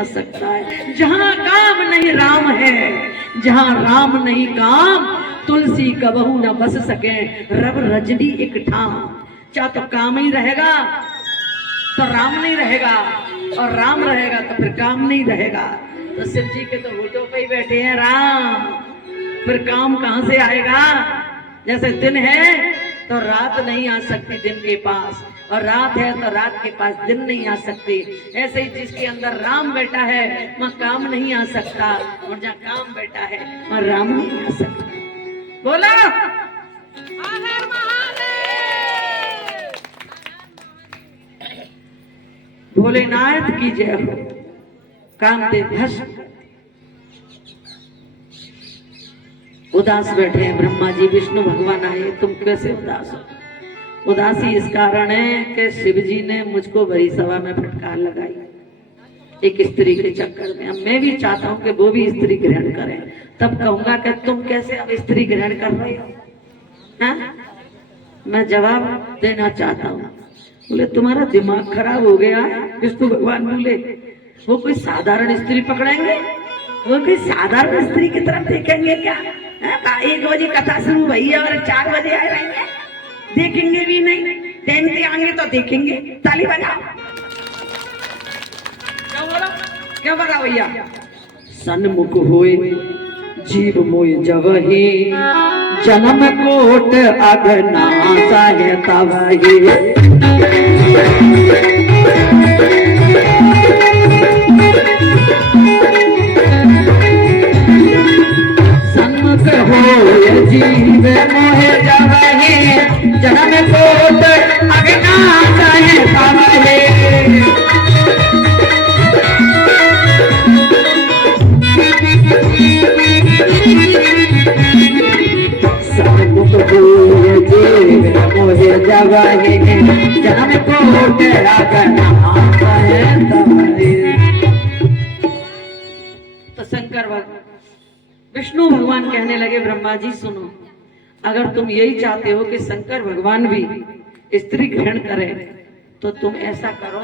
आ सकता है। जहां काम नहीं राम है, जहां राम नहीं काम, तुलसी कबहू न बस सके, रब रजनी एक ठाम। चाहे तो काम ही रहेगा तो राम नहीं रहेगा, और राम रहेगा तो फिर काम नहीं रहेगा। तो शिव जी के तो होठों पे ही बैठे हैं राम, फिर काम कहां से आएगा? जैसे दिन है तो रात नहीं आ सकती दिन के पास, और रात है तो रात के पास दिन नहीं आ सकती। ऐसे ही जिसके अंदर राम बैठा है वहां काम नहीं आ सकता, और जहाँ काम बैठा है वहां राम नहीं आ सकता। बोला भोलेनाथ की जय हो। कामदेव भस्म उदास बैठे हैं ब्रह्मा जी, विष्णु भगवान आए, तुम कैसे उदास हो? उदासी इस कारण है कि शिव जी ने मुझको भरी सभा में फटकार लगाई एक स्त्री के चक्कर में। अब मैं भी चाहता हूँ कि वो भी स्त्री ग्रहण करें, तब कहूंगा कि तुम कैसे अब स्त्री ग्रहण कर रहे हो? हाँ? मैं जवाब देना चाहता हूँ। बोले तुम्हारा दिमाग खराब हो गया है? विष्णु भगवान बोले वो कोई साधारण स्त्री पकड़ेंगे? वो कोई साधारण स्त्री की तरफ देखेंगे क्या? 1 बजे कथा शुरू हुई है और 4 बजे आ रही है, देखेंगे भी नहीं। टाइम से आएंगे तो देखेंगे। ताली बजाओ। क्या बोला? क्या बता भैया? सन्मुख होए जीव मोय जवही, जन्म कोट अगनासा है तवही। सन्मुख होए जीव मोय जवही, जन्म कोट अगनासा है तवही। तो शंकर विष्णु भगवान कहने लगे ब्रह्मा जी सुनो, अगर तुम यही चाहते हो कि शंकर भगवान भी स्त्री ग्रहण करें तो तुम ऐसा करो,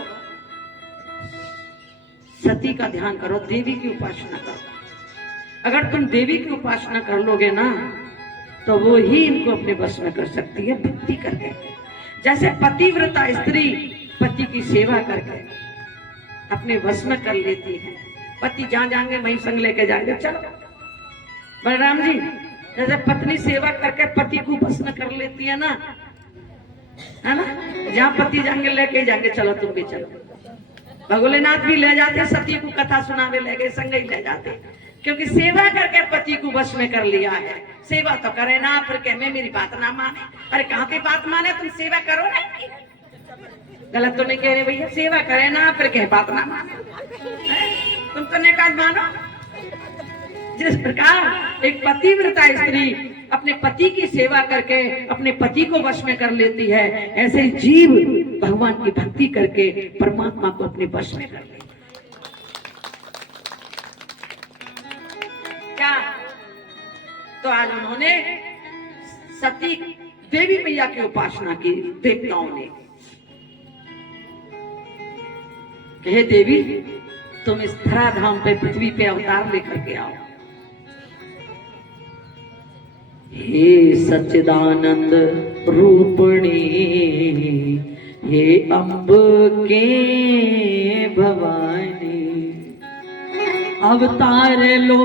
सती का ध्यान करो, देवी की उपासना करो। अगर तुम देवी की उपासना कर लोगे ना तो वो ही इनको अपने वश में कर सकती है, भक्ति करके। जैसे पतिव्रता स्त्री पति की सेवा करके अपने वश में कर लेती है। पति जहां जाएंगे वहीं संग लेके जाएंगे, चलो बलराम जी। जैसे पत्नी सेवा करके पति को वश में कर लेती है ना, है ना? जहां पति जाएंगे लेके जाएंगे, चलो तुम भी चलो। भोलेनाथ भी ले जाते, सती को कथा सुनावे ले गए, संग ही ले जाते, क्योंकि सेवा करके पति को वश में कर लिया है। सेवा तो करे ना, फिर कह मैं मेरी बात ना माने। अरे कहाँ पे बात माने? तुम सेवा करो ना, गलत तो नहीं कह रहे भैया? सेवा करे ना, फिर कह बात ना माने। तुम तो नेकाज मानो। जिस प्रकार एक पतिव्रता स्त्री अपने पति की सेवा करके अपने पति को वश में कर लेती है, ऐसे ही जीव भगवान की भक्ति करके परमात्मा को अपने वश में कर लेती है। क्या? तो आज उन्होंने सती देवी मैया की उपासना की देवताओं ने। हे देवी, तुम इस धराधाम पे पृथ्वी पे अवतार लेकर के आओ। हे सच्चिदानंद रूपिणी, हे अम्ब के भवानी, अवतार लो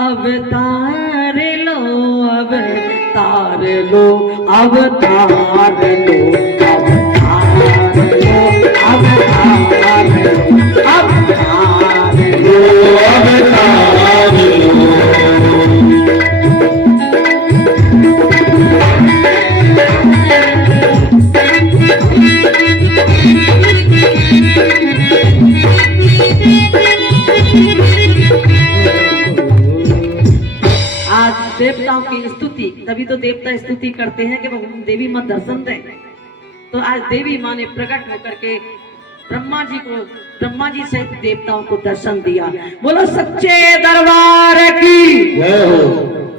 अवतार लो अवतार लो अवतार लो अवतार लो अवतार लो अवतार लो अवतार लो। देवताओं की स्तुति, तभी तो देवता स्तुति करते हैं कि देवी मां दर्शन दें। तो आज देवी मां ने प्रकट होकर के ब्रह्मा जी सहित देवताओं को दर्शन दिया। बोलो सच्चे दरबार की जय हो।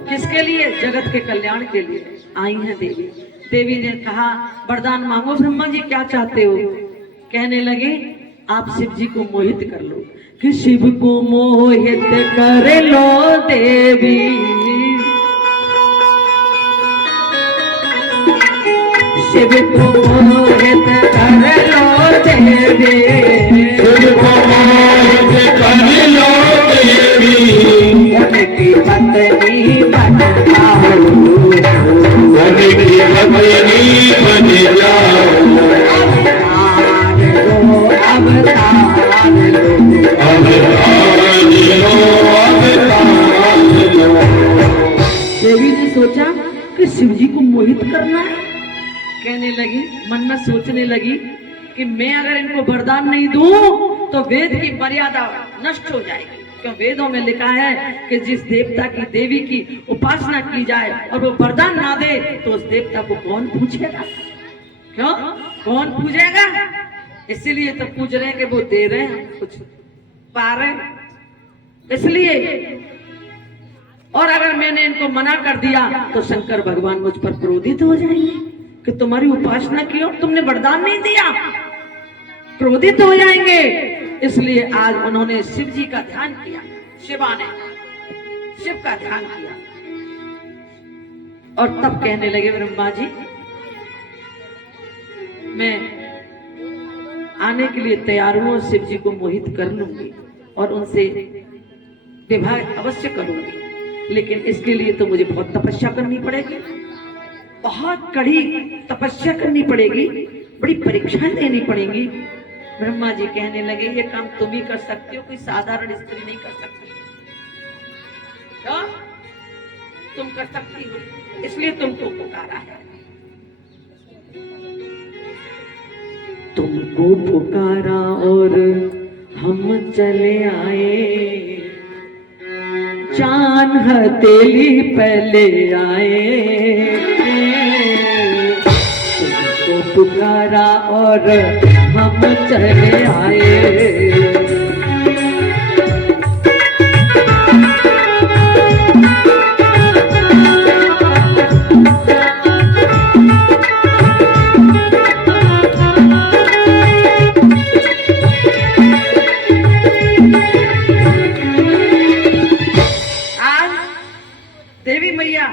किसके लिए? जगत के कल्याण के लिए आई है देवी। देवी ने कहा वरदान मांगो। ब्रह्मा जी क्या चाहते हो? कहने लगे आप शिव जी को मोहित कर लो कि शिव को मोहित कर लो देवी, शिव को मोहित कर लो देवी, शिव को मोहित कर लो देवी, उनकी पत्नी बन जाओ, उनकी पत्नी बन जाओ, अवतार लो, अवतार लो, अवतार लो। देवी ने सोचा कि शिव जी को मोहित करना है, कहने लगी, मन में सोचने लगी कि मैं अगर इनको वरदान नहीं दूं तो वेद की मर्यादा नष्ट हो जाएगी। क्यों? वेदों में लिखा है कि जिस देवता की देवी की उपासना की जाए और वो वरदान ना दे तो उस देवता को कौन पूछेगा? क्यों? कौन पूछेगा? इसलिए तो पूछ रहे हैं कि वो दे रहे हैं कुछ पा रहे हैं, इसलिए। और अगर मैंने इनको मना कर दिया तो शंकर भगवान मुझ पर क्रोधित हो जाएंगे कि तुम्हारी उपासना की और तुमने वरदान नहीं दिया, क्रोधित हो जाएंगे। इसलिए आज उन्होंने शिव जी का ध्यान किया, शिवा ने शिव का ध्यान किया और तब कहने लगे ब्रह्मा जी मैं आने के लिए तैयार हूं और शिव जी को मोहित कर लूंगी और उनसे विवाह अवश्य करूंगी, लेकिन इसके लिए तो मुझे बहुत तपस्या करनी पड़ेगी, बहुत कड़ी तपस्या करनी पड़ेगी, बड़ी परीक्षाएं देनी पड़ेंगी। ब्रह्मा जी कहने लगे ये काम तुम ही कर सकते हो, कोई साधारण स्त्री नहीं कर सकती। क्या? तुम कर सकती हो, इसलिए तुमको पुकारा है। तुमको पुकारा और हम चले आए, जान हथेली पहले आए, तुमको पुकारा और हम चले आए। देवी मैया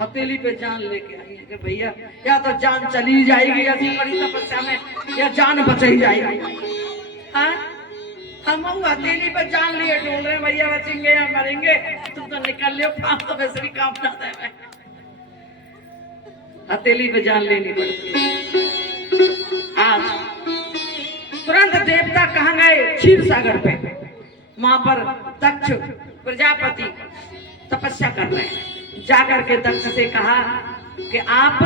हथेली पे जान लेके आई है कि भैया या तो जान चली जाएगी ऐसी बड़ी तपस्या में, या जान बच ही जाएगी। हाँ? हम हथेली पे जान लिए डोल रहे भैया बचेंगे या मरेंगे, तुम तो निकल लियो, काम तो वैसे भी काम ना है। हथेली पे जान लेनी पड़ती है। आज तुरंत देवता कहाँ गए? क्षीर सागर पे, वहां पर दक्ष प्रजापति तपस्या कर रहे हैं। जाकर के दक्ष से कहा कि आप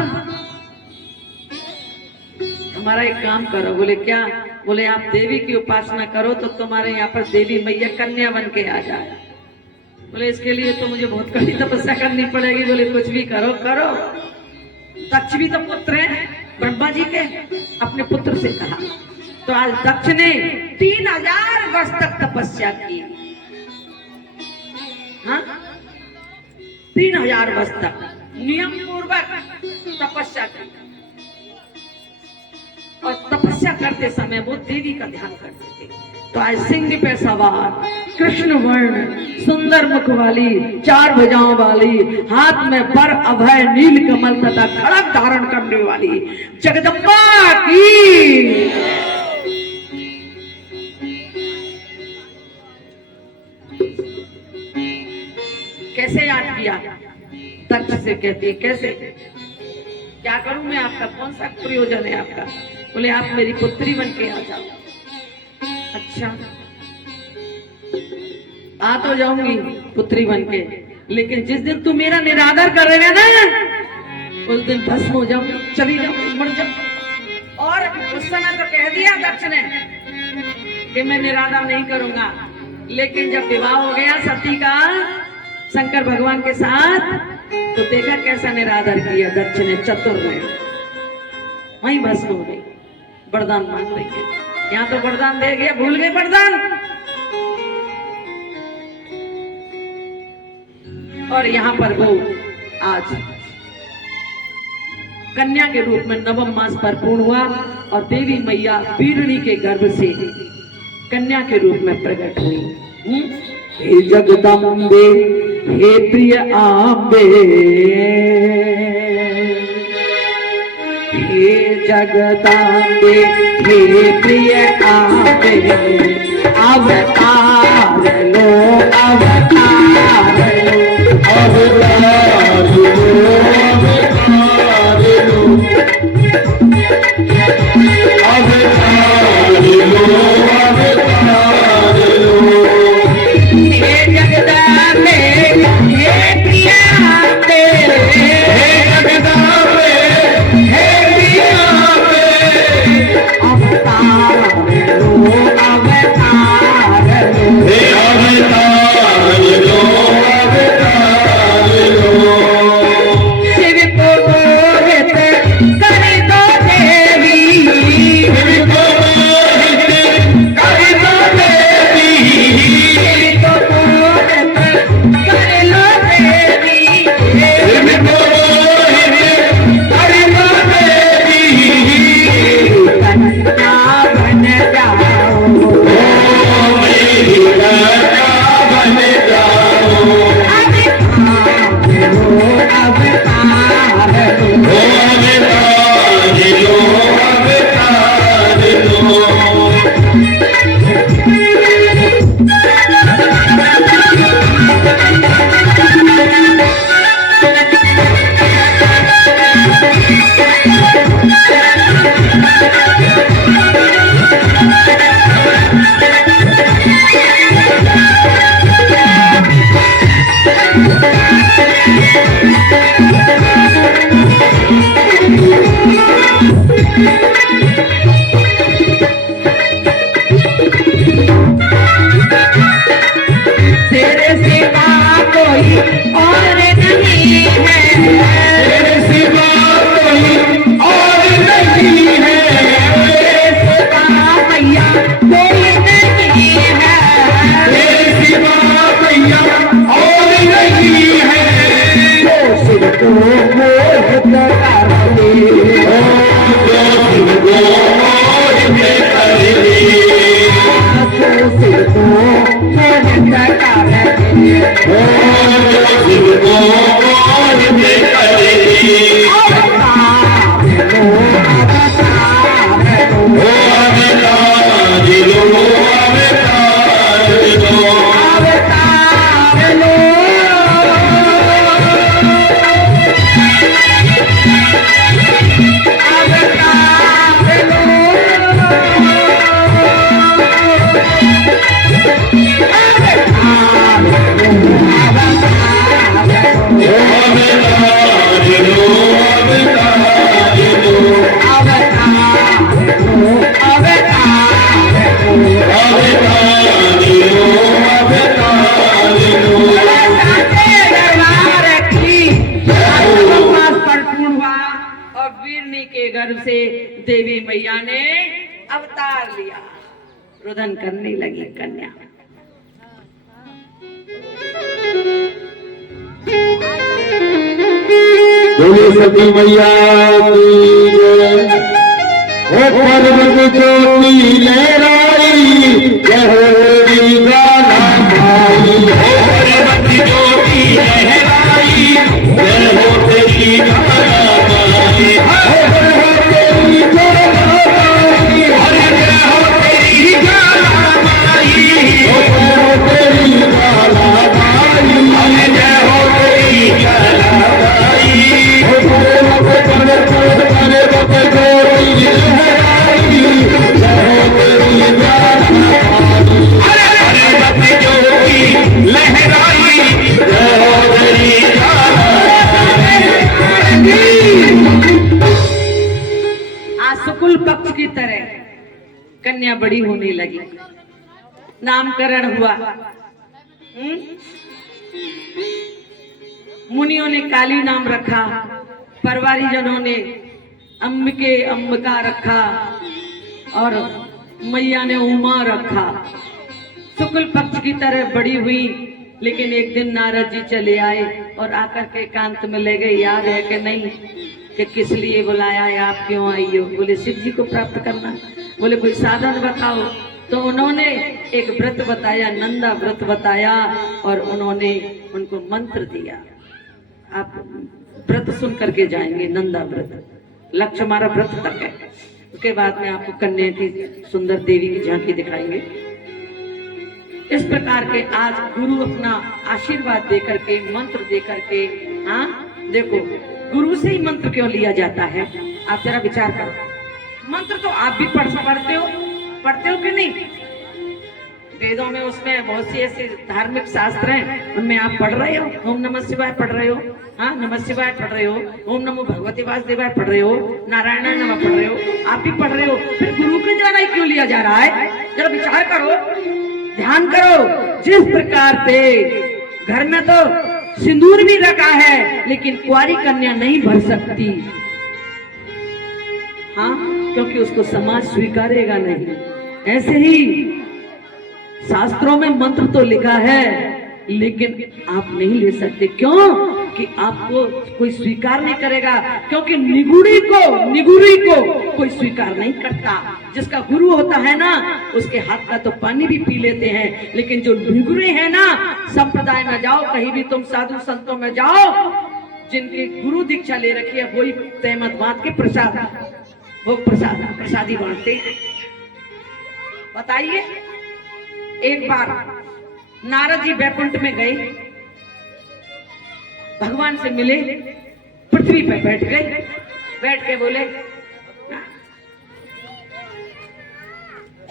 हमारा एक काम करो। बोले क्या? बोले आप देवी की उपासना करो तो तुम्हारे यहाँ पर देवी मैया कन्या बन के आ जाए। बोले इसके लिए तो मुझे बहुत कड़ी तपस्या करनी पड़ेगी। बोले कुछ भी करो करो। दक्ष भी तो पुत्र हैं ब्रह्मा जी के, अपने पुत्र से कहा। तो आज दक्ष ने 3000 वर्ष तक तपस्या की। हाँ, 3000 वर्ष तक नियम पूर्वक तपस्या की। और तपस्या करते समय वो देवी का ध्यान करते थे। तो आज सिंह पे सवार, कृष्ण वर्ण, सुंदर मुख वाली, 4 भुजाओं वाली, हाथ में बर अभय नील कमल तथा खड़ग धारण करने वाली जगदम्बा की कैसे याद किया? दक्ष से कहती है कैसे, क्या करूं मैं आपका, कौन सा प्रयोजन है आपका? बोले आप मेरी पुत्री बन के आ जाओ। अच्छा, आ तो जाऊंगी पुत्री बन के, लेकिन जिस दिन तू मेरा निरादर करेगा ना उस दिन भस्म हो जाऊं, चली जाऊं, मर जाऊं। और उस समय तो कह दिया दक्ष ने कि मैं निरादर नहीं करूंगा, लेकिन जब विवाह हो गया सती का शंकर भगवान के साथ तो देखा कैसा निरादर किया दक्ष ने, चतुर ने, वहीं भस्म हो गई। वरदान मांग रही है, यहाँ तो वरदान दे गया, भूल गए वरदान। और यहाँ पर वो आज कन्या के रूप में 9वां मास पर पूर्ण हुआ और देवी मैया वीरणी के गर्भ से कन्या के रूप में प्रकट हुई। हे जगदम्बे हे प्रिय आंबे, हे जगदम्बे हे प्रिय आंबे, अवतार लो अवतार लो, अवतार लो अवतार लो, अवतार लो अवतार लो। हे जगदम्बे हे प्रिय आंबे, हे जगदम्बे हे प्रिय आंबे, अवतार लो अवतार लो, हे अवतार लो अवतार लो। शिव को मोहित कर दो देवी, शिव को मोहित कर दो देवी, शिव को मोहित कर लो देवी, शिव को मोहित कर दो देवी। कन्या बन जाओ, ओ मेरी कन्या बन जाओ, अवतार लो अवतार लो, ओ अवतार लो अवतार लो। तेरे सिवा कोई और नहीं है, तेरे सिवा कोई और नहीं है, तेरे सिवा मैया कोई नहीं है, तेरे सिवा मैया और नहीं है। तो शिव को मोहित कर ले, ओ जो शिव को मोहित कर ले, तो शिव को मोहित कर ले, ओ जो शिव को मोहित कर ले। अवतार लो अवतार लो, ओ अवतार लो अवतार लो, अवतार लो, अवतार लो, ओ अवतार लो अवतार लो, अवतार लो अवतार लो, अवतार लो अवतार लो। दरबार की आत्मविश्वास परिपूर्ण हुआ और वीरनी के गर्भ से देवी मैया ने अवतार लिया, रुदन करने लगी कन्या। बोले सती मैया की जय। ओ पर्वत ज्योति लहराई, जय हो तेरी गाना भाई। ओ पर्वत ज्योति लहराई, जय हो तेरी गाना भाई। जय हो तेरी गाना भाई, अरे जय हो तेरी गाना भाई। ओ जय हो तेरी गाना भाई, अरे जय हो तेरी गाना भाई। ओ पर्वत ज्योति लहराई, जय हो तेरी गाना भाई। अरे पर्वत ज्योति लहराई, जय हो तेरी गाना आज शुक्ल पक्ष की तरह कन्या बड़ी होने लगी, नामकरण हुआ। मुनियों ने काली नाम रखा, परवारी जनों ने अंबिके अंबिका रखा और मैया ने उमा रखा। शुक्ल पक्ष की तरह बड़ी हुई, लेकिन एक दिन नारद जी चले आए और आकर के एकांत में ले गए। याद है कि नहीं कि किस लिए बुलाया है, आप क्यों आई हो? बोले शिव जी को प्राप्त करना। बोले कोई साधन बताओ। तो उन्होंने एक व्रत बताया, नंदा व्रत बताया, और उन्होंने उनको मंत्र दिया। आप व्रत सुन करके जाएंगे, नंदा व्रत। लक्ष्य हमारा व्रत तक है, उसके बाद में आपको कन्या की सुंदर देवी की झांकी दिखाएंगे। इस प्रकार के आज गुरु अपना आशीर्वाद दे करके, मंत्र दे करके, हाँ देखो गुरु से ही मंत्र क्यों लिया जाता है, आप जरा विचार करो। मंत्र तो आप भी पढ़ते हो कि नहीं? वेदों में उसमें बहुत सी ऐसे धार्मिक शास्त्र हैं, उनमें आप पढ़ रहे हो, ओम नमः शिवाय पढ़ रहे हो, हाँ नमः शिवाय पढ़ रहे हो, ओम नमो भगवते वासुदेवाय पढ़ रहे हो, नारायण नमः पढ़ रहे हो, आप भी पढ़ रहे हो, फिर गुरु के द्वारा ही क्यों लिया जा रहा है? जरा विचार करो, ध्यान करो। जिस प्रकार से घर में तो सिंदूर भी रखा है, लेकिन कुंवारी कन्या नहीं भर सकती, हाँ, क्योंकि उसको समाज स्वीकारेगा नहीं। ऐसे ही शास्त्रों में मंत्र तो लिखा है, लेकिन आप नहीं ले सकते। क्यों? कि आपको कोई स्वीकार नहीं करेगा, क्योंकि निगुड़ी को कोई स्वीकार नहीं करता। जिसका गुरु होता है ना, उसके हाथ का तो पानी भी पी लेते हैं, लेकिन जो निगुड़े हैं ना, संप्रदाय में जाओ, कहीं भी तुम साधु संतों में जाओ, जिनकी गुरु दीक्षा ले रखी है, वही तहमत बांध के प्रसादी बांटते हैं। बताइए, एक बार नारद जी बैकुंठ में गए, भगवान से मिले, पृथ्वी पर बैठ गए, बैठ के बोले,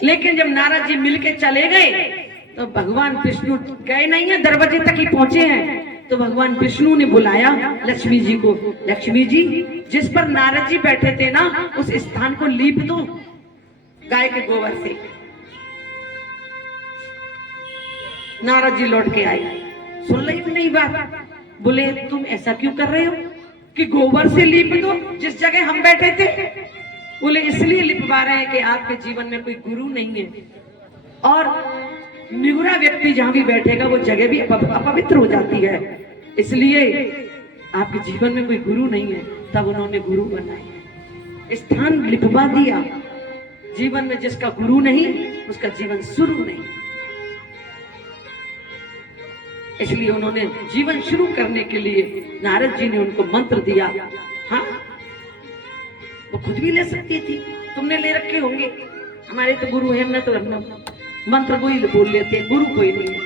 लेकिन जब नारद जी मिलके चले गए तो भगवान विष्णु गए नहीं है, दरवाजे तक ही पहुंचे हैं। तो भगवान विष्णु ने बुलाया लक्ष्मी जी को, लक्ष्मी जी, जिस पर नारद जी बैठे थे ना, उस स्थान को लीप दो गाय के गोबर से। नारद जी लौट के आए, सुन रही भी नहीं बात, बोले तुम ऐसा क्यों कर रहे हो कि गोबर से लीप दो जिस जगह हम बैठे थे? बोले इसलिए लिपवा रहे हैं कि आपके जीवन में कोई गुरु नहीं है, और निगुरा व्यक्ति जहां भी बैठेगा वो जगह भी अपवित्र हो जाती है, इसलिए आपके जीवन में कोई गुरु नहीं है। तब उन्होंने गुरु बनाया, स्थान लिपवा दिया। जीवन में जिसका गुरु नहीं, उसका जीवन शुरू नहीं, इसलिए उन्होंने जीवन शुरू करने के लिए नारद जी ने उनको मंत्र दिया। हाँ, वो खुद भी ले सकती थी, तुमने ले रखे होंगे, हमारे तो गुरु है, हमने तो मंत्र कोई बोल लेते हैं, गुरु कोई नहीं है।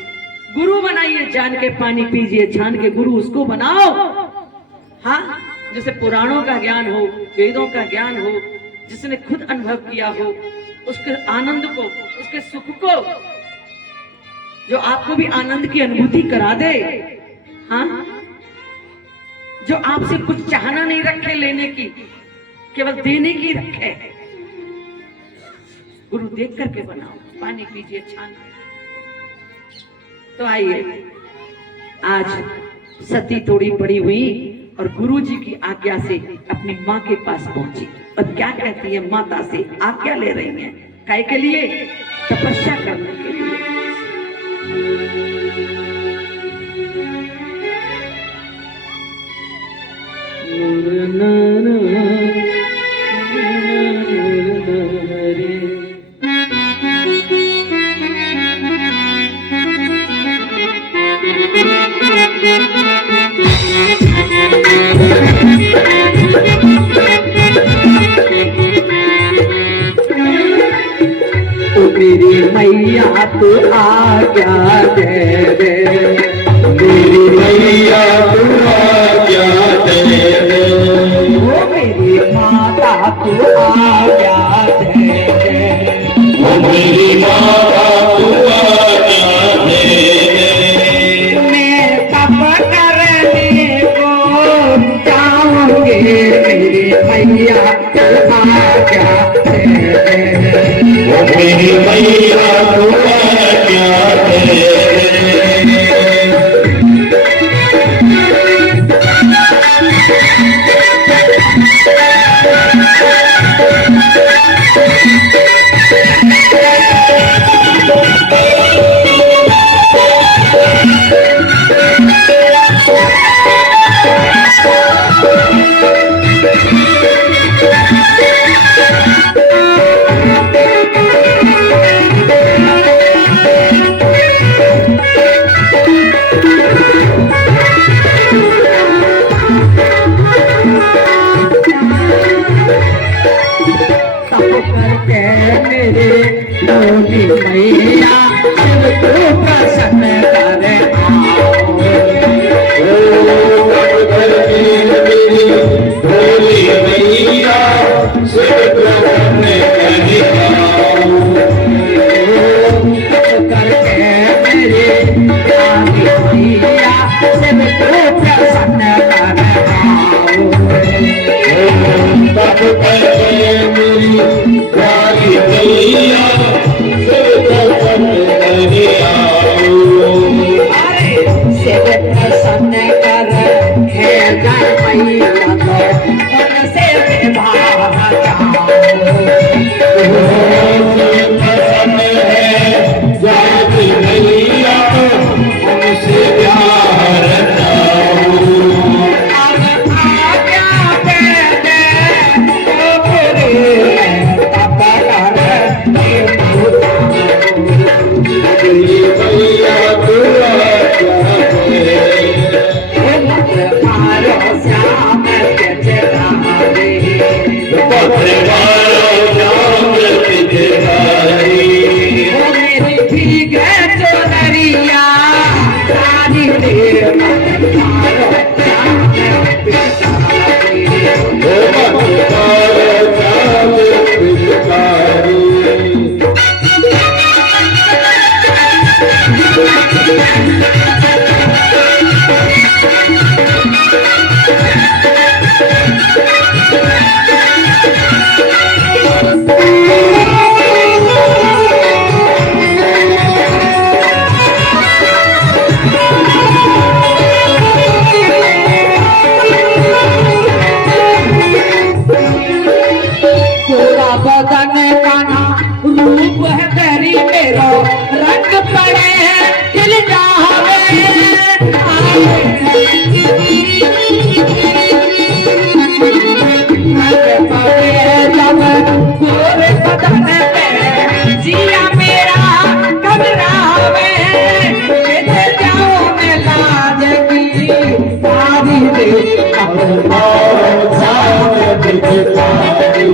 गुरु बनाइए, जान के पानी पीजिए, छान के गुरु उसको बनाओ, हाँ, जिसे पुराणों का ज्ञान हो, वेदों का ज्ञान हो, जिसने खुद अनुभव किया हो, उसके आनंद को, उसके सुख को, जो आपको भी आनंद की अनुभूति करा दे, हाँ, जो आपसे कुछ चाहना नहीं रखे लेने की, केवल देने की रखे। गुरु देख करके बनाओ, पानी पीजिए, छान। तो आइए, आज सती थोड़ी बड़ी हुई और गुरु जी की आज्ञा से अपनी माँ के पास पहुंची, और क्या कहती है, माता से आज्ञा ले रही हैं, काय के लिए? तपस्या करने के लिए। मेरी मैया तू आज्ञा दे दे, मेरी मैया तू आज्ञा दे दे, ओ मेरी माता तू आज्ञा दे दे, ओ मेरी माता तू आज्ञा दे दे, मैं तप करने को जाऊंगी, मेरी मैया तू आज्ञा दे दे, ओ मेरी मैया तू आज्ञा दे दे। मैया तू आज्ञा दे। मारो श्याम पिचकारी पत्थर मारो श्याम पिचकारी। मेरी भीगे चोनरिया सारी देर मारो श्याम पिचकारी। पत्थर मारो श्याम पिचकारी। पूरा बदन काना रूप है तेरी मेरो रंग पड़े हैं खिल जावे। जब पूरे बदन पे जिया मेरा घबरावे किधर जाऊं मैं लाज की सारी पत्थर मारो श्याम पिचकारी।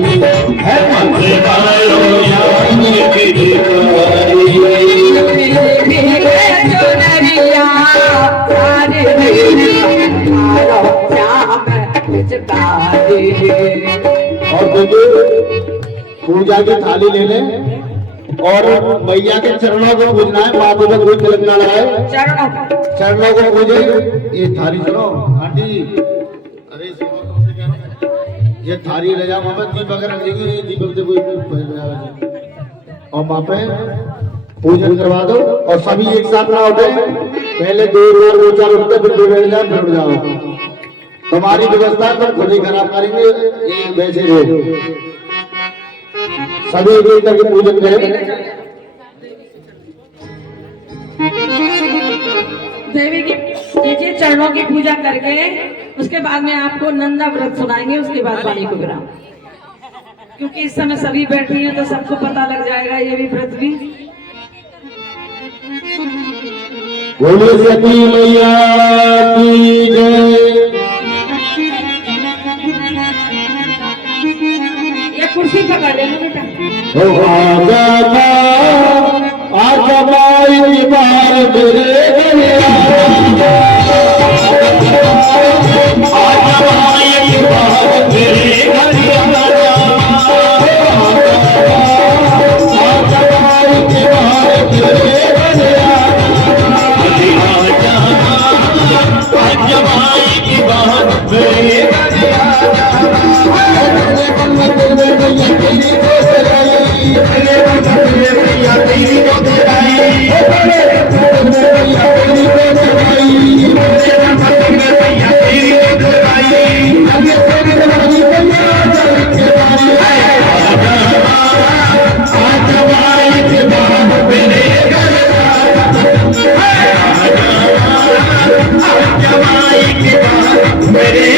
है पत्थर मारो श्याम पिचकारी। और देखिए पूजा की थाली ले लें और मैया के चरणों को पूजना है। माथे पर कोई तिलक ना लगाए, चरणों को पूजे। ये थाली सुनो आंटी जी, अरे सुनो, तुमसे कह रहा हूं, ये थाली ले जाओ वहां पर दीपक रख देंगे, ये दीपक से कोई और वहां पे पूजन करवा दो। और सभी एक साथ ना उठे, पहले दो चार उठते फिर दो बैठ जाओ फिर उठ जाओ। तुम्हारी व्यवस्था तुम खुद ही खराब करेंगे। ये वैसे हो सभी एक करके पूजन करें। देवी की देखिए चरणों की पूजा करके उसके बाद में आपको नंदा व्रत सुनाएंगे, उसके बाद वाणी को विराम। क्योंकि इस समय सभी बैठी हैं तो सबको पता लग जाएगा ये भी व्रत भी। बोलिए सती मैया की जय। ये कुर्सी पकड़ लेना बेटा। आजा माई की बार मेरे घर आजा माई की बार मेरे घर आजा माई की बार मेरे घर आजा माई की बार मेरे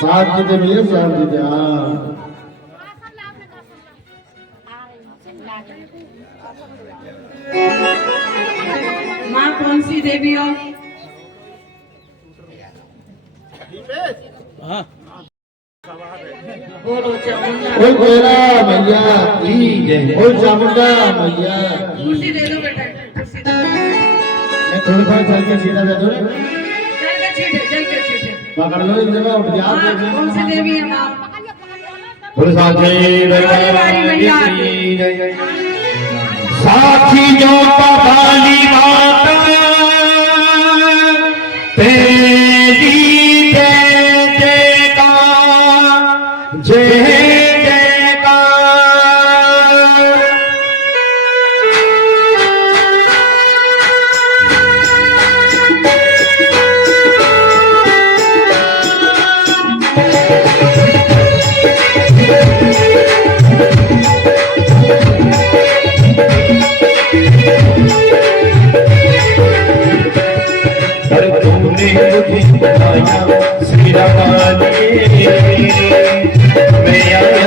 साथ जीते भैया, साथ जीते। हाँ माँ कौन सी देवी हो? बोलो चामुंडा। बोल भैरा मैया की जय, बोल चामुंडा मैया की। कुर्सी दे दो बेटा, कुर्सी दे दो। मैं थोड़ा थोड़ा चल के सीधा दे दो रे, चल के छीटे। पकड़ लो एक जगह, उठ जा। कौन सी देवी है माँ? बोल साथी मैया की जय। साथी जो पधाली माता तेरी जय जयकार, जय जयकार। मुझे बताया सिरा वाली, मैं आया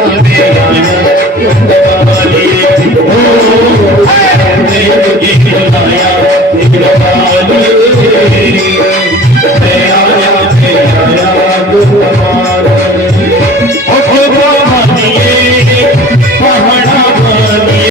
वाली। ओ मुझे बताया सिरा वाली, मैं आया पहाड़ा वाली।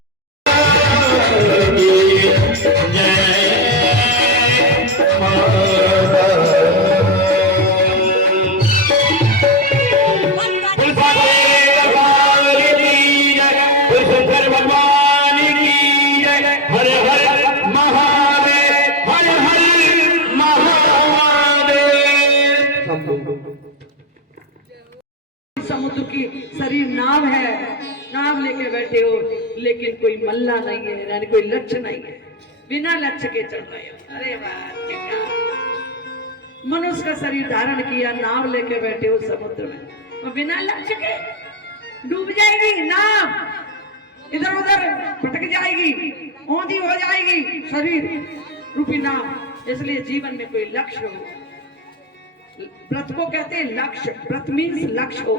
समुद्र की शरीर नाव है, नाव लेके बैठे हो, लेकिन कोई मल्ला नहीं है, यानी कोई लक्ष्य नहीं है, बिना लक्ष्य के चल रहे हो। अरे वाह, मनुष्य का शरीर धारण किया, नाव लेके बैठे हो समुद्र में, और बिना लक्ष्य के डूब जाएगी नाव, इधर उधर भटक जाएगी, औंधी हो जाएगी शरीर रूपी नाव। इसलिए जीवन में कोई लक्ष्य हो। व्रत को कहते हैं लक्ष्य, व्रत मीन्स लक्ष्य हो।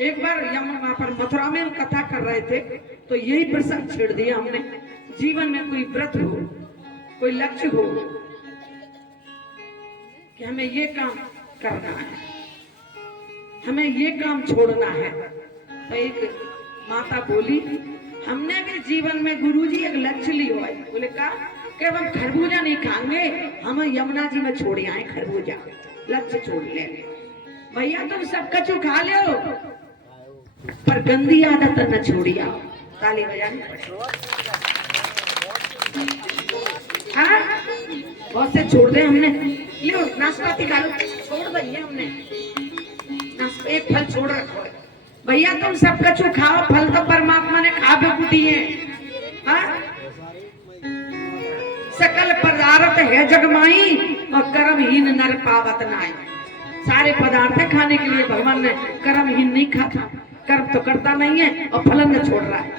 एक बार यमुना वहां पर मथुरा में हम कथा कर रहे थे, तो यही प्रसंग छेड़ दिया हमने। जीवन में कोई व्रत हो, कोई लक्ष्य हो कि हमें ये काम करना है, हमें ये काम छोड़ना है। तो एक माता बोली, हमने भी जीवन में गुरुजी एक लक्ष्य लिया है। बोले का कि हम खरबूजा नहीं खाएंगे, हम यमुना जी में छोड़ आए खरबूजा, लक्ष्य छोड़ ले। भैया तुम सब कछु खा लो, पर गंदी आदत न छोड़िया। ताली बजानी पड़ेगी। हाँ, बहुत से छोड़ दे हमने। लो नाशपाती खा लो, छोड़ दिए हमने, एक फल छोड़ रखो है। भैया तुम सब कछु खाओ, फल तो परमात्मा ने खा भी दिए। हाँ, सकल पदार्थ है जगमाई, और कर्महीन नर पावत नाई। सारे पदार्थ है खाने के लिए, भगवान ने कर्महीन नहीं खाता, कर्म तो करता नहीं है और फलन में छोड़ रहा है।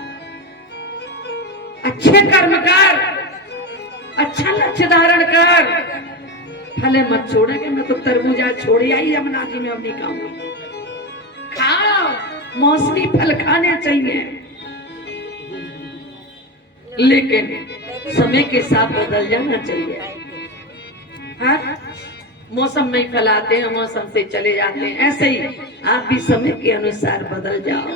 अच्छे कर्म कर, अच्छा लक्ष्य धारण कर, फले मत छोड़ेंगे। मैं तो तरबूजा छोड़ आई यमुना जी में, अब नहीं खाऊंगी। खाओ, मौसमी फल खाने चाहिए, लेकिन समय के साथ बदल जाना चाहिए। हाँ? मौसम में फल आते हैं, मौसम से चले जाते हैं, ऐसे ही आप भी समय के अनुसार बदल जाओ।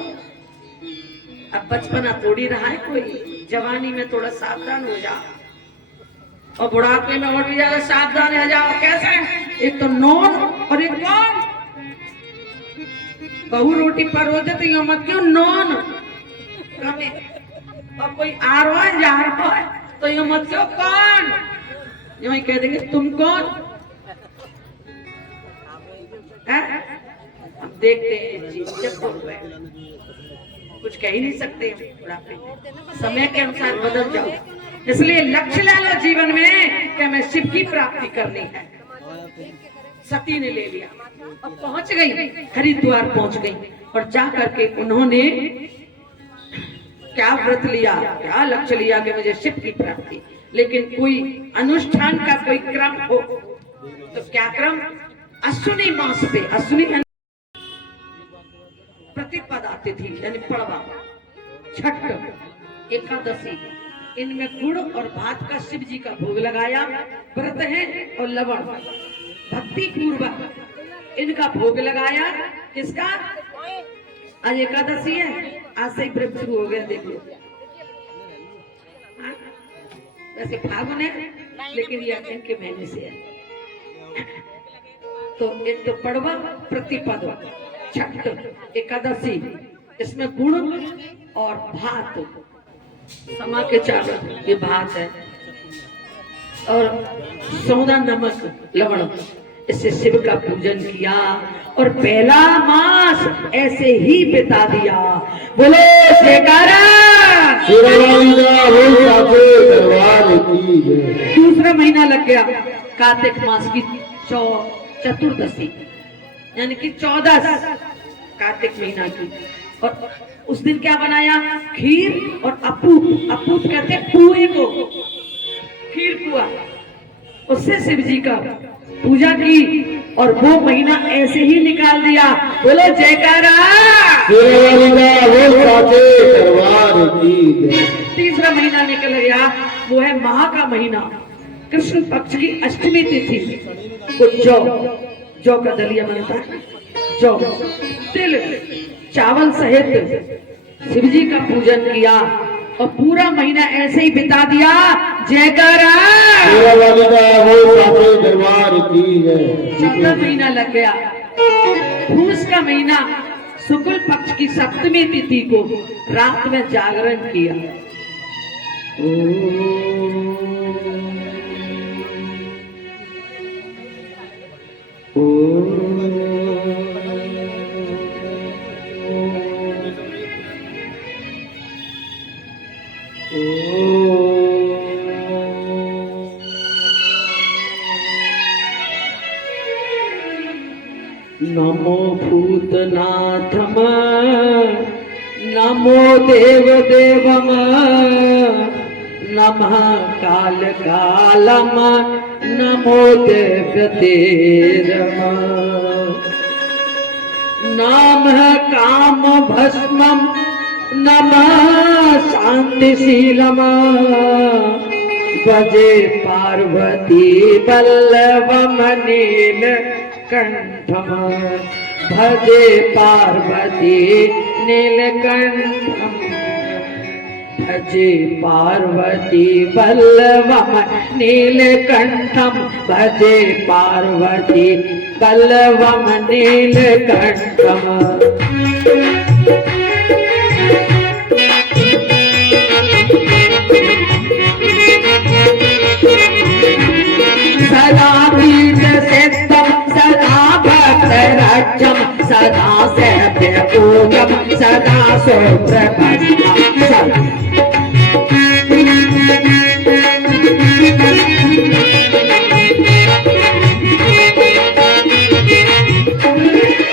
अब बचपना थोड़ी रहा है कोई, जवानी में थोड़ा सावधान हो जाओ, और बुढ़ापे में और भी ज्यादा सावधान हो जाओ। कैसे? एक तो नॉन और एक कौन, बहु रोटी परोस देते यो मत क्यों नॉन, और कोई आ रहा है जा रहा है तो यो मत क्यों कौन, यो ही कह देंगे तुम कौन। अब देखते हैं जब कुछ कह ही नहीं सकते, समय के अनुसार बदल जाओ। इसलिए लक्ष्य ले लो जीवन में कि हमें शिव की प्राप्ति करनी है। सती ने ले लिया, अब पहुंच गई, हरिद्वार पहुंच गई, और जा करके उन्होंने क्या व्रत लिया, क्या लक्ष्य लिया कि मुझे शिव की प्राप्ति। लेकिन कोई अनुष्ठान का कोई क्रम हो तो क्या क्रम, अश्विनी मास से, अश्विनी यानी प्रतिपद आती थी, यानी पड़वा, छठ, एकादशी, इनमें गुड़ और भात का शिव जी का भोग लगाया। व्रत है और लवण भक्ति पूर्वक इनका भोग लगाया। किसका? आज एकादशी है, आज से ही व्रत शुरू हो गया। देख लो, वैसे फागुन है लेकिन ये इनके महीने से है। तो एक तो पड़वा, प्रतिपद, छठ, एकादशी, इसमें गुड़ और भात, समा के चावल, ये भात है, और सौदा नमक लवण, इससे शिव का पूजन किया और पहला मास ऐसे ही बिता दिया। बोलो जयकारा। दूसरा महीना लग गया, कार्तिक मास की चतुर्दशी, यानी कि 14 कार्तिक महीना की। और उस दिन क्या बनाया? खीर और अपूप, अपूप कहते हैं पुए को, खीर पुआ, उससे शिव जी का पूजा की और वो महीना ऐसे ही निकाल दिया। बोलो जयकारा। तीसरा महीना निकल गया, वो है माह का महीना, कृष्ण पक्ष की अष्टमी तिथि। तो जौ का दलिया बनता है, जौ, तिल, चावल सहित शिव जी का पूजन किया और पूरा महीना ऐसे ही बिता दिया। जयकारा। 14 महीना लग गया। फूस का महीना, शुक्ल पक्ष की सप्तमी तिथि को रात में जागरण किया। नमो भूतनाथम, नमो देव देवम, नमः काल कालम, नमो देव देवम, नामः काम भस्मम, नमः शांतिशीलम, भजे पार्वती वल्लभम नील कंठम, भजे पार्वती नीलकंठम, भजे पार्वती वल्लभम नीलकंठम, भजे पार्वती वल्लभम नीलकंठम। सदा वीर सिद्धम, सदा भक्त रक्षम, सदा सभ्य पूजम, सदा सुप्रभस्म,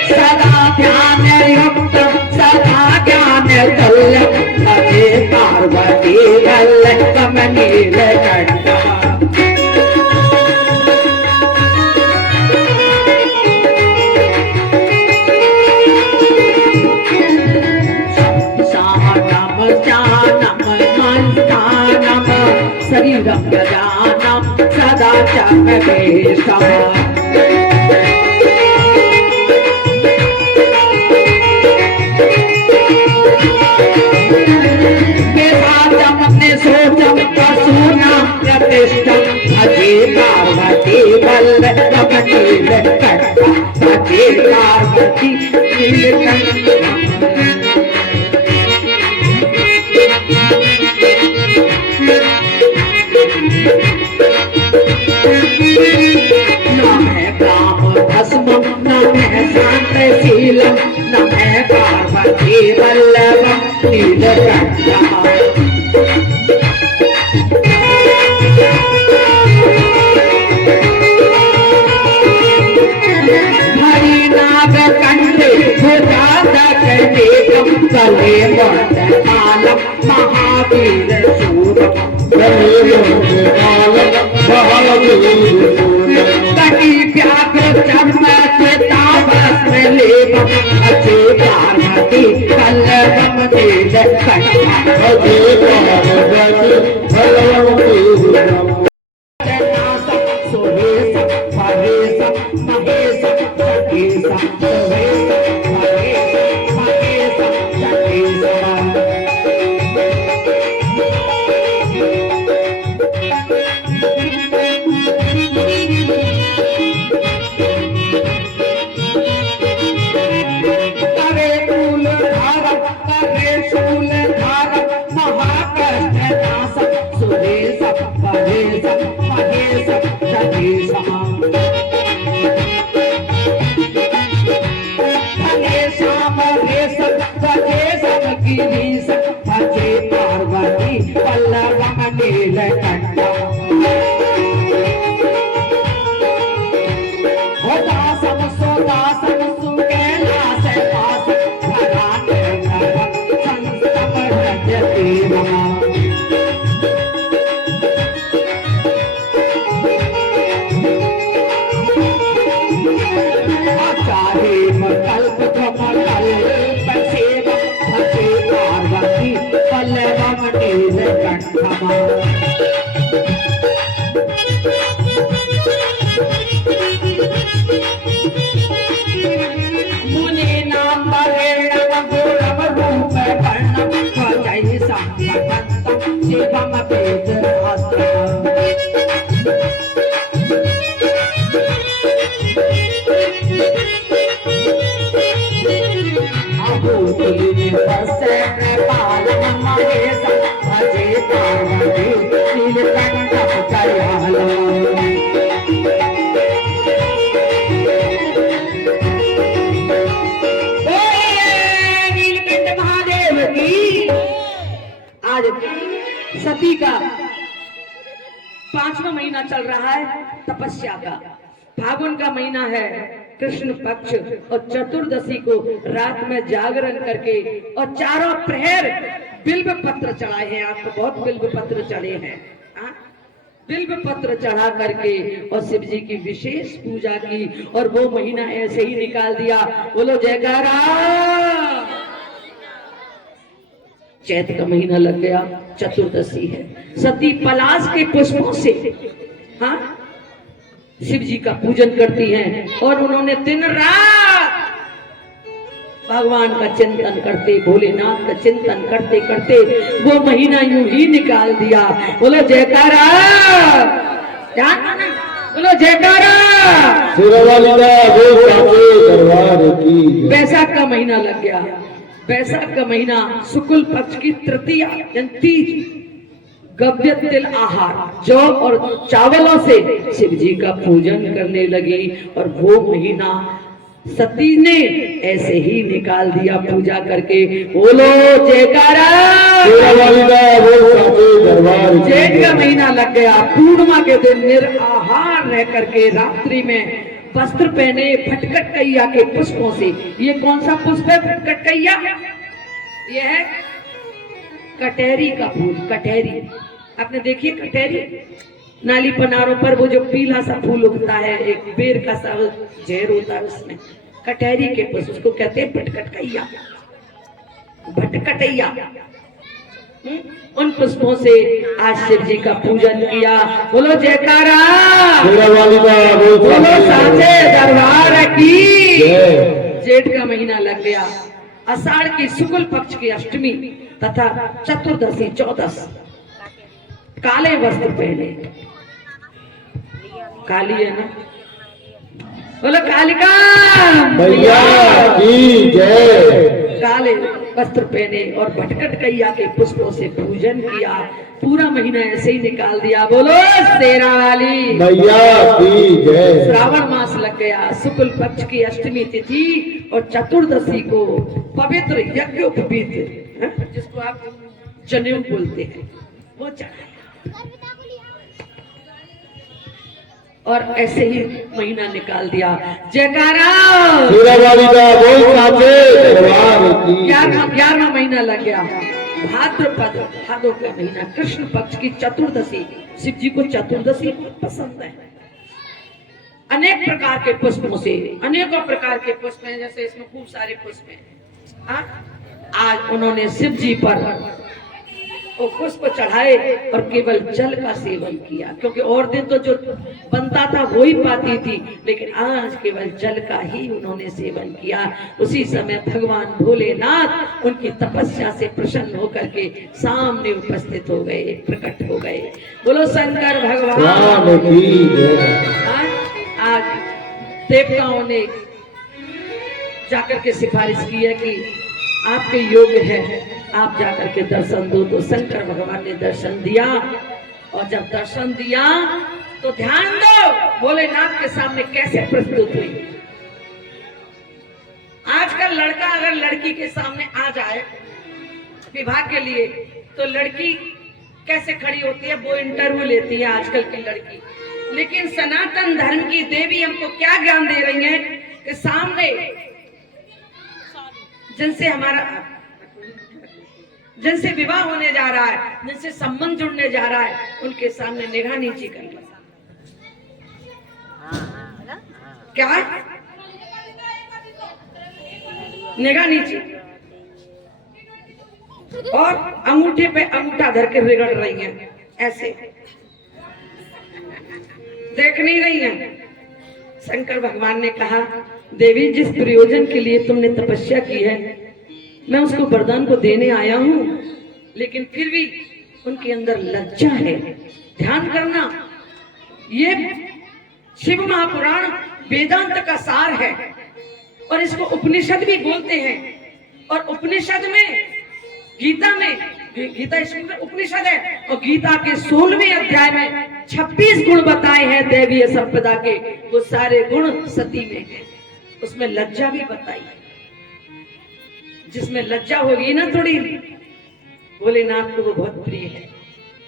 सदा ध्यान युक्तम, सदा ज्ञान तुल्यम, भजे पार्वती वल्लभम नीलकंठम। शरीरं गजानं सदा चमकेशम्, वेदांतं निशोचं पशूनां प्रतिष्ठं, भजे पार्वती वल्लभम नीलकंठम, भजे पार्वती नीलकंठम। शांतशीलम, नमः पार्वती वल्लभम नीलकंठम। हरिनाग कंठे भुजादकटेकम, कले वर्तमानम महावीर शूरम, कटी व्याघ्र जब मैं चेता बस में लेगा अचे पार्वती पल्लवम तेज कंठा अजय पार्वती बलवंती सती का 5वां महीना चल रहा है तपस्या का। फागुन का महीना है, कृष्ण पक्ष, और चतुर्दशी को रात में जागरण करके और चारों प्रहर बिल्व पत्र चढ़ाए हैं। आपको बहुत बिल्व पत्र चढ़े हैं, बिल्व पत्र चढ़ा करके और शिव जी की विशेष पूजा की और वो महीना ऐसे ही निकाल दिया। बोलो जयकारा। चैत का महीना लग गया, चतुर्दशी है। सती पलाश के पुष्पों से शिव जी का पूजन करती हैं और उन्होंने दिन रात भगवान का चिंतन करते, भोलेनाथ का चिंतन करते करते वो महीना यूं ही निकाल दिया। बोलो जयकारा। क्या बोलो जयकारा। दरबार की। बैसाख का महीना लग गया। बैसाख का महीना शुक्ल पक्ष की तृतीया तीज, गव्य तिल आहार, जौ और चावलों से शिव जी का पूजन करने लगी और वो महीना सती ने ऐसे ही निकाल दिया पूजा करके। बोलो जयकारा। जेठ का महीना लग गया। पूर्णिमा के दिन निराहार रह करके रात्रि में वस्त्र पहने फटकटकैया के पुष्पों से। ये कौन सा पुष्प है फटकटकैया? ये है कटहरी का फूल। कटहरी आपने देखिए, कटहरी नाली पनारों पर वो जो पीला सा फूल उगता है, एक बेर का सा जहर होता है उसमें, कटहरी के पुष्प, उसको कहते हैं फटकटकैया, भटकटैया। उन पुष्पों से आज शिव जी का पूजन किया। बोलो जयकारा। बोलो साचे दरबार की। जेठ का महीना लग गया। आषाढ़ की शुक्ल पक्ष की अष्टमी तथा चतुर्दशी 14। काले वस्त्र पहने, काली है ना, बोलो कालिका मैया की जय। काले वस्त्र पहने और भटकटकैया के पुष्पों से पूजन किया। पूरा महीना ऐसे ही निकाल दिया। बोलो शेरा वाली मैया की जय। श्रावण मास लग गया। शुक्ल पक्ष की अष्टमी तिथि और चतुर्दशी को पवित्र यज्ञ उपवीत, जिसको आप जनेऊ बोलते हैं, वो चढ़ाया। और ऐसे ही महीना निकाल दिया। जयकारा। 11वां महीना लग गया। भाद्रपद, भादों का महीना, कृष्ण पक्ष की चतुर्दशी। शिव जी को चतुर्दशी बहुत पसंद है। अनेक प्रकार के पुष्पों से, अनेकों प्रकार के पुष्प हैं, जैसे इसमें खूब सारे पुष्प हैं। हाँ? आज उन्होंने शिव जी पर वो पुष्प चढ़ाए और केवल जल का सेवन किया, क्योंकि और दिन तो जो बनता था वो ही पाती थी, लेकिन आज केवल जल का ही उन्होंने सेवन किया। उसी समय भगवान भोलेनाथ उनकी तपस्या से प्रसन्न होकर के सामने उपस्थित हो गए, प्रकट हो गए। बोलो शंकर भगवान की जय। आज देवताओं ने जाकर के सिफारिश की है कि आपके योग्य है, आप जाकर के दर्शन दो। तो शंकर भगवान ने दर्शन दिया, और जब दर्शन दिया तो ध्यान दो भोलेनाथ के सामने कैसे प्रस्तुत हुई। आजकल लड़का अगर लड़की के सामने आ जाए विवाह के लिए, तो लड़की कैसे खड़ी होती है, वो इंटरव्यू लेती है आजकल की लड़की। लेकिन सनातन धर्म की देवी हमको क्या ज्ञान दे रही है कि सामने जिनसे विवाह होने जा रहा है, जिनसे संबंध जुड़ने जा रहा है, उनके सामने निगाह नीची कर लो। क्या निगाह नीची, और अंगूठे पे अंगूठा धर के रगड़ रही हैं, ऐसे देख नहीं रही हैं। शंकर भगवान ने कहा, देवी जिस प्रयोजन के लिए तुमने तपस्या की है, मैं उसको वरदान को देने आया हूं, लेकिन फिर भी उनके अंदर लज्जा है। ध्यान करना, ये शिव महापुराण वेदांत का सार है, और इसको उपनिषद भी बोलते हैं। और उपनिषद में, गीता में, गीता इसमें उपनिषद है, और गीता के 16वें अध्याय में 26 गुण बताए हैं दैवीय संपदा के। वो सारे गुण सती में हैं। उसमें लज्जा भी बताई है। जिसमें लज्जा होगी ना थोड़ी, भोलेनाथ को वो बहुत प्रिय है,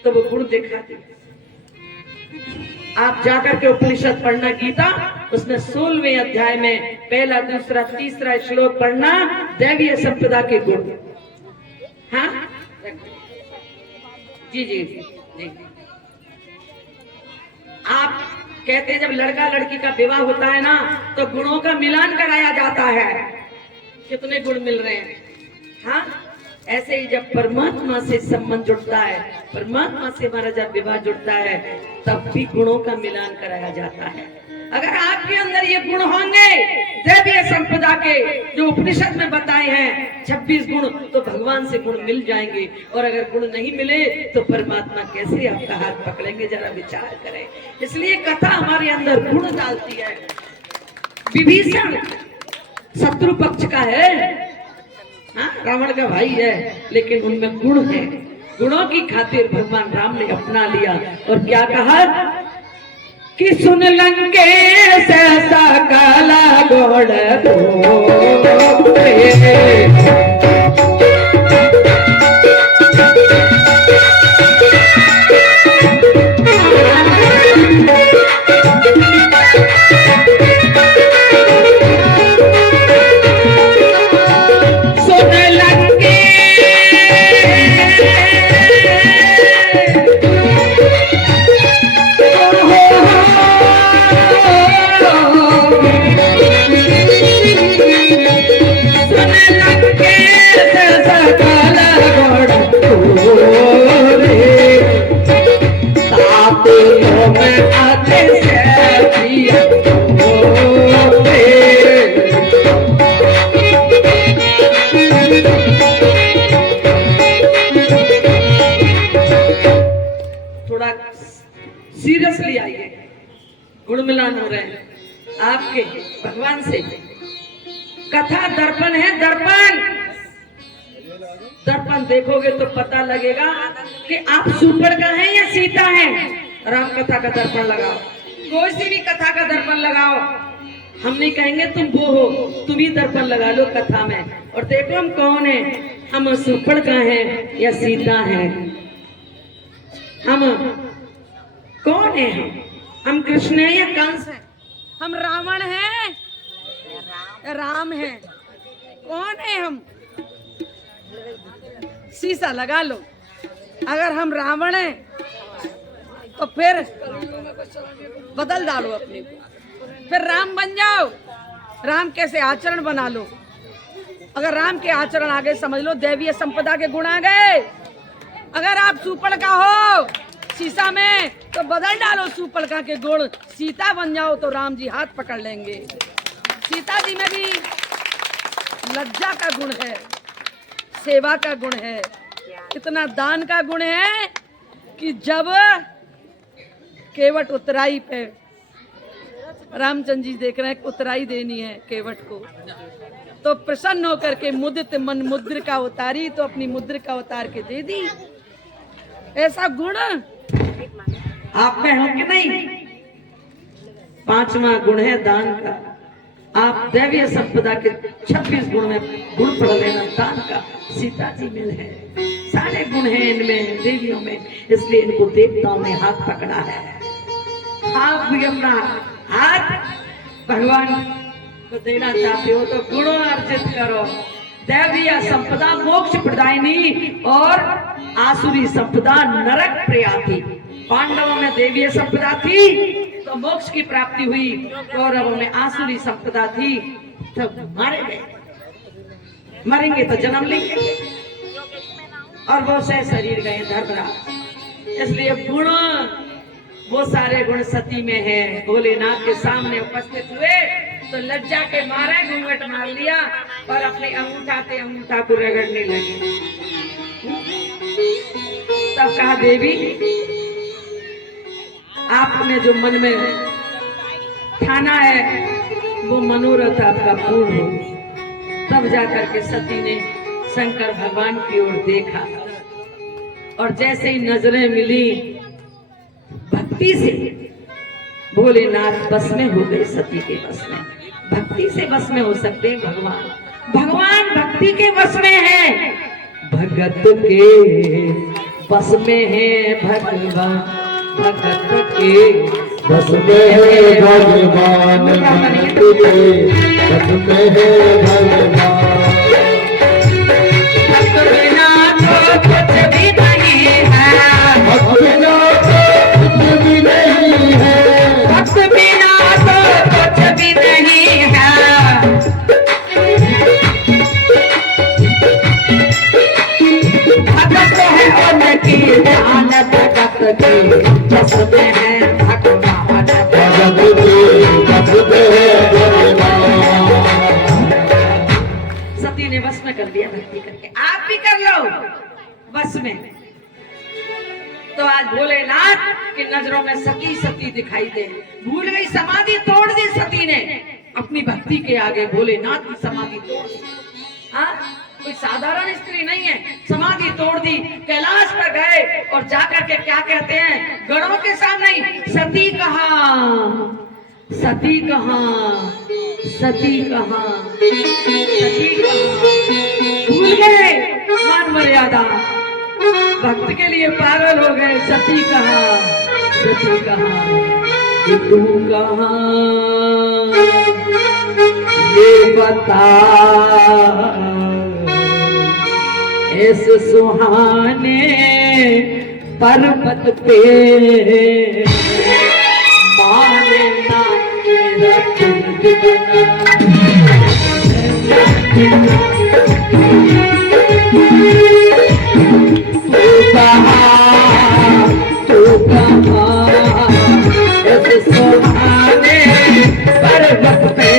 तो वो गुण दिखाते। आप जाकर के उपनिषद पढ़ना, गीता, उसमें 16वें अध्याय में पहला, दूसरा, तीसरा श्लोक पढ़ना, दैवीय संपदा के गुण। हाँ जी जी जी। आप कहते हैं जब लड़का लड़की का विवाह होता है ना, तो गुणों का मिलान कराया जाता है, कितने गुण मिल रहे हैं। हाँ, ऐसे ही जब परमात्मा से संबंध जुड़ता है, परमात्मा से हमारा जब विवाह जुड़ता है, तब भी गुणों का मिलान कराया जाता है। अगर आपके अंदर ये गुण होंगे दैवीय संपदा के, जो उपनिषद में बताए हैं 26 गुण, तो भगवान से गुण मिल जाएंगे। और अगर गुण नहीं मिले तो परमात्मा कैसे आपका हाथ पकड़ेंगे, जरा विचार करें। इसलिए कथा हमारे अंदर गुण डालती है। विभीषण शत्रु पक्ष का है, हाँ, रावण का भाई है, लेकिन उनमें गुण है। गुणों की खातिर भगवान राम ने अपना लिया, और क्या कहा कि सुन लंकेश काला घोड़ सीरियसली आइए, गुण मिलान हो रहे हैं आपके भगवान से। कथा दर्पण है, दर्पण। दर्पण देखोगे तो पता लगेगा कि आप सुपर्णखा हैं या सीता हैं। राम कथा का दर्पण लगाओ, कोई सी भी कथा का दर्पण लगाओ, हम नहीं कहेंगे तुम वो हो, तुम ही दर्पण लगा लो कथा में, और देखो हम कौन है, हम सुपर्णखा हैं या सीता हैं, हम कौन है, हम कृष्ण है या कंस है, हम रावण है, राम है, कौन है हम। शीशा लगा लो, अगर हम रावण हैं तो फिर बदल डालो अपने को, फिर राम बन जाओ। राम कैसे आचरण बना लो। अगर राम के आचरण आ गए समझ लो दैवीय संपदा के गुण आ गए। अगर आप सुपड़का हो सीसा में तो बदल डालो सुपड़का के गुण, सीता बन जाओ तो राम जी हाथ पकड़ लेंगे। सीता जी में भी लज्जा का गुण है, सेवा का गुण है, इतना दान का गुण है कि जब केवट उतराई पे रामचंद्र जी देख रहे हैं उतराई देनी है केवट को, तो प्रसन्न होकर के मुदित मन मुद्रिका उतारी तो अपनी मुद्रिका उतार के दे दी। ऐसा गुण आप में हो कि नहीं? पांचवा गुण है दान का। आप दैवीय संपदा के 26 गुण में गुण पढ़ लेना दान का। सीता जी में है, सारे गुण हैं इनमें देवियों में, इसलिए इनको देवताओं ने हाथ पकड़ा है। आप भी अपना हाथ भगवान को देना चाहते हो तो गुणों अर्जित करो। दैवीय संपदा मोक्ष प्रदायिनी और आसुरी संपदा नरक प्रयाति। पांडवों में देवीय संपदा थी तो मोक्ष की प्राप्ति हुई, कौरवों में आसुरी संपदा थी तो मारे गए। मरेंगे तो जन्म लेंगे और वो से शरीर गए धर्मराज। इसलिए गुण वो सारे गुण सती में है। भोलेनाथ के सामने उपस्थित हुए तो लज्जा के मारे घूंघट मार लिया और अपने अंगूठा को रगड़ने लगे। तब कहा देवी आपने जो मन में ठाना है वो मनोरथ आपका पूर्ण हो। तब जाकर के सती ने शंकर भगवान की ओर देखा और जैसे ही नजरें मिली भक्ति से भोलेनाथ बस में हो गए। सती के बस में, भक्ति से बस में हो सकते हैं भगवान। भगवान भक्ति के बस में है, भगत के बस में है भगवान, भगत के बस में है भगवान, भक्त के बस में है भगवान। भक्त बिना तो कुछ भी नहीं है, भक्त बिना तो कुछ भी नहीं है, भक्त बिना तो कुछ भी नहीं है। भगत है उनकी जान, भगत की बस में है भगवान, भगत के बस में है भगवान। सती ने बस में कर दिया भक्ति करके। आप भी कर लो बस में। तो आज भोलेनाथ की नजरों में सती सती दिखाई दे। भूल गई, समाधि तोड़ दी सती ने अपनी भक्ति के आगे। भोलेनाथ की समाधि तोड़ दी। हाँ, कोई साधारण स्त्री नहीं है, समाधि तोड़ दी। कैलाश पर गए और जाकर के क्या कहते हैं गणों के सामने, सती कहाँ, सती कहाँ, सती कहाँ, सती कहाँ। भूल गए मान मर्यादा, भक्त के लिए पागल हो गए। सती कहाँ, सती कहाँ, तू कहाँ ये बता, इस सुहाने पर्वत पे माने ना मेरा तू कहाँ इस सुहाने पर्वत पे